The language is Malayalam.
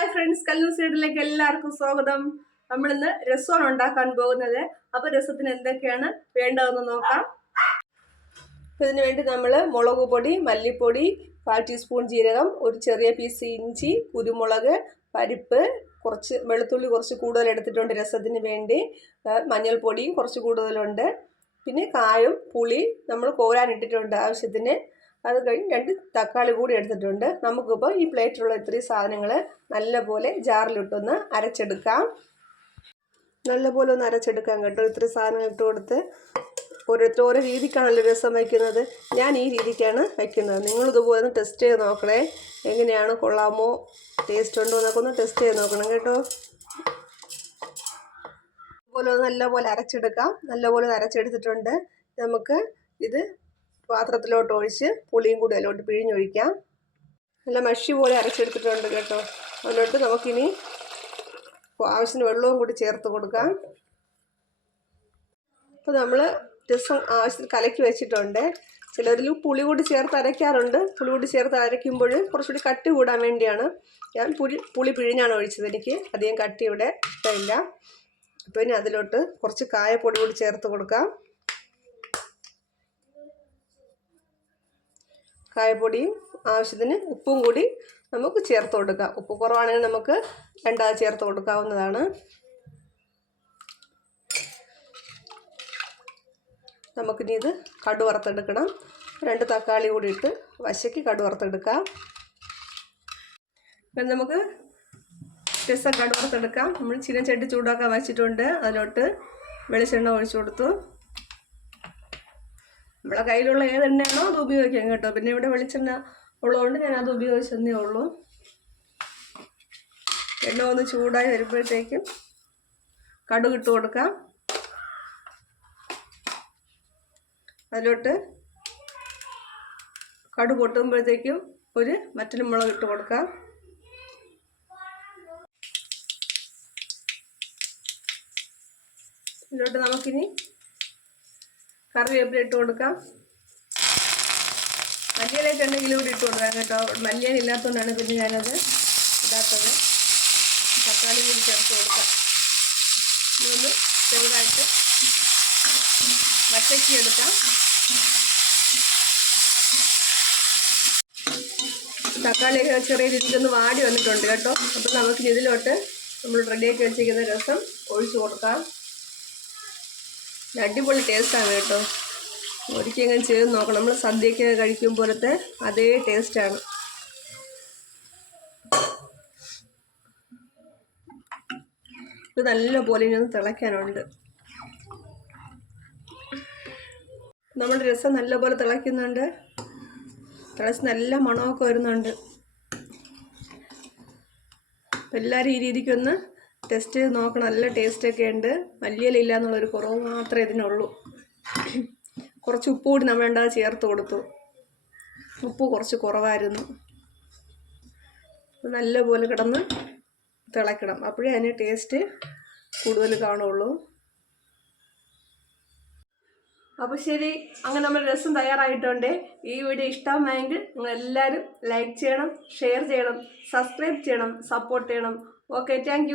ഹായ് ഫ്രണ്ട്സ് കല്ലൂർ സൈഡിലേക്ക് എല്ലാവർക്കും സ്വാഗതം. നമ്മളിന്ന് രസമാണ് ഉണ്ടാക്കാൻ പോകുന്നത്. അപ്പൊ രസത്തിന് എന്തൊക്കെയാണ് വേണ്ടതെന്ന് നോക്കാം. ഇതിന് വേണ്ടി നമ്മൾ മുളക് പൊടി മല്ലിപ്പൊടി കാൽ ടീസ്പൂൺ ജീരകം ഒരു ചെറിയ പീസ് ഇഞ്ചി കുരുമുളക് പരിപ്പ് കുറച്ച് വെളുത്തുള്ളി കുറച്ച് കൂടുതൽ എടുത്തിട്ടുണ്ട് രസത്തിന് വേണ്ടി. മഞ്ഞൾപ്പൊടിയും കുറച്ച് കൂടുതലുണ്ട്. പിന്നെ കായും പുളി നമ്മൾ കോരാനിട്ടിട്ടുണ്ട് ആവശ്യത്തിന്. അത് കഴിഞ്ഞ് രണ്ട് തക്കാളി കൂടി എടുത്തിട്ടുണ്ട്. നമുക്കിപ്പോൾ ഈ പ്ലേറ്റിലുള്ള ഇത്രയും സാധനങ്ങൾ നല്ലപോലെ ജാറിലിട്ടൊന്ന് അരച്ചെടുക്കാം. നല്ലപോലെ ഒന്ന് അരച്ചെടുക്കാൻ കേട്ടോ. ഇത്ര സാധനങ്ങൾ ഇട്ട് കൊടുത്ത് ഓരോരുത്തർ ഓരോ രീതിക്കാണല്ലോ രസം വയ്ക്കുന്നത്. ഞാൻ ഈ രീതിക്കാണ് വയ്ക്കുന്നത്. നിങ്ങളിതുപോലെ ഒന്ന് ടെസ്റ്റ് ചെയ്ത് നോക്കണേ. എങ്ങനെയാണ് കൊള്ളാമോ? ടേസ്റ്റ് ഉണ്ടോ എന്നൊക്കെ ഒന്ന് ടെസ്റ്റ് ചെയ്ത് നോക്കണം കേട്ടോ. അതുപോലെ നല്ലപോലെ അരച്ചെടുക്കാം. നല്ലപോലെ അരച്ചെടുത്തിട്ടുണ്ട്. നമുക്ക് ഇത് പാത്രത്തിലോട്ട് ഒഴിച്ച് പുളിയും കൂടി അതിലോട്ട് പിഴിഞ്ഞൊഴിക്കാം. നല്ല മഷി പോലെ അരച്ചെടുത്തിട്ടുണ്ട് കേട്ടോ. അതിലോട്ട് നമുക്കിനി ആവശ്യത്തിന് വെള്ളവും കൂടി ചേർത്ത് കൊടുക്കാം. അപ്പോൾ നമ്മൾ രസം ആവശ്യത്തിന് കലക്കി വെച്ചിട്ടുണ്ട്. ചിലരിൽ പുളി കൂടി ചേർത്ത് അരയ്ക്കാറുണ്ട്. പുളി കൂടി ചേർത്ത് അരയ്ക്കുമ്പോൾ കുറച്ചുകൂടി കട്ടി കൂടാൻ വേണ്ടിയാണ് ഞാൻ പുളി പുളി പിഴിഞ്ഞാണ് ഒഴിച്ചത് എനിക്ക്. അധികം കട്ടി ഇവിടെ ഇഷ്ടമില്ല. അപ്പോൾ ഇനി അതിലോട്ട് കുറച്ച് കായപ്പൊടി കൂടി ചേർത്ത് കൊടുക്കാം. കായപ്പൊടിയും ആവശ്യത്തിന് ഉപ്പും കൂടി നമുക്ക് ചേർത്ത് കൊടുക്കാം. ഉപ്പ് കുറവാണെങ്കിൽ നമുക്ക് രണ്ടാമത് ചേർത്ത് കൊടുക്കാവുന്നതാണ്. നമുക്കിനി ഇത് കടു വറുത്തെടുക്കണം. രണ്ട് തക്കാളി കൂടി ഇട്ട് വശയ്ക്ക് കടു വറുത്തെടുക്കാം. ഇപ്പം നമുക്ക് രസം കടു വറുത്തെടുക്കാം. നമ്മൾ ചട്ടി ചൂടാക്കാൻ വെച്ചിട്ടുണ്ട്. അതിലോട്ട് വെളിച്ചെണ്ണ ഒഴിച്ചു കൊടുത്തു. നമ്മളെ കയ്യിലുള്ള ഏതെണ്ണയാണോ അത് ഉപയോഗിക്കാം കേട്ടോ. പിന്നെ ഇവിടെ വെളിച്ചെണ്ണ ഉള്ളതുകൊണ്ട് ഞാൻ അത് ഉപയോഗിച്ചെന്നേ ഉള്ളൂ. എണ്ണ ഒന്ന് ചൂടായി വരുമ്പോഴത്തേക്കും കടുക് ഇട്ട് കൊടുക്കാം. അതിലോട്ട് കടു പൊട്ടുമ്പോഴത്തേക്കും ഒരു മറ്റൊരു മുളക് ഇട്ട് കൊടുക്കാം. ഇതിലോട്ട് നമുക്കിനി കറിവേപ്പില ഇട്ട് കൊടുക്കാം. മല്ലിയിലേക്ക് ഉണ്ടെങ്കിലും കൂടി ഇട്ട് കൊടുക്കാം കേട്ടോ. മല്ലിയില ഇല്ലാത്തതുകൊണ്ടാണ് പിന്നെ ഞാനത് ഇടാത്തത്. തക്കാളി കൂടി ചേർത്ത് കൊടുക്കാം. ഇതൊന്ന് ചെറുതായിട്ട് വറ്റക്കി എടുക്കാം. തക്കാളിയൊക്കെ ചെറിയ രീതിയിലൊന്ന് വാടി വന്നിട്ടുണ്ട് കേട്ടോ. അപ്പം നമുക്ക് ഇതിലോട്ട് നമ്മൾ റെഡിയാക്കി വെച്ചിരിക്കുന്ന രസം ഒഴിച്ചു കൊടുക്കാം. അടിപൊളി ടേസ്റ്റാണ് കേട്ടോ. ഒരിക്കലും ചെയ്ത് നോക്കണം. നമ്മൾ സദ്യയ്ക്ക് കഴിക്കും പോലത്തെ അതേ ടേസ്റ്റാണ് ഇത് നല്ല പോലെ ഇനി ഒന്ന് തിളയ്ക്കാനുണ്ട്. നമ്മുടെ രസം നല്ലപോലെ തിളയ്ക്കുന്നുണ്ട്. തിളച്ച് നല്ല മണമൊക്കെ വരുന്നുണ്ട്. എല്ലാവരും ഈ രീതിക്കൊന്ന് ടെസ്റ്റ് നോക്കണം. നല്ല ടേസ്റ്റൊക്കെ ഉണ്ട്. മല്ലിയിലില്ല എന്നുള്ളൊരു കുറവ് മാത്രമേ ഇതിനുള്ളൂ. കുറച്ച് ഉപ്പ് കൂടി നമ്മൾ ഉണ്ടാകും ചേർത്ത് കൊടുത്തു. ഉപ്പ് കുറച്ച് കുറവായിരുന്നു. നല്ലപോലെ കിടന്ന് തിളയ്ക്കണം. അപ്പോഴേ അതിന് ടേസ്റ്റ് കൂടുതൽ കാണുള്ളൂ. അപ്പോൾ ശരി അങ്ങനെ നമ്മൾ രസം തയ്യാറായിട്ടുണ്ട്. ഈ വീഡിയോ ഇഷ്ടമായെങ്കിൽ നിങ്ങൾ എല്ലാവരും ലൈക്ക് ചെയ്യണം ഷെയർ ചെയ്യണം സബ്സ്ക്രൈബ് ചെയ്യണം സപ്പോർട്ട് ചെയ്യണം. Okay thank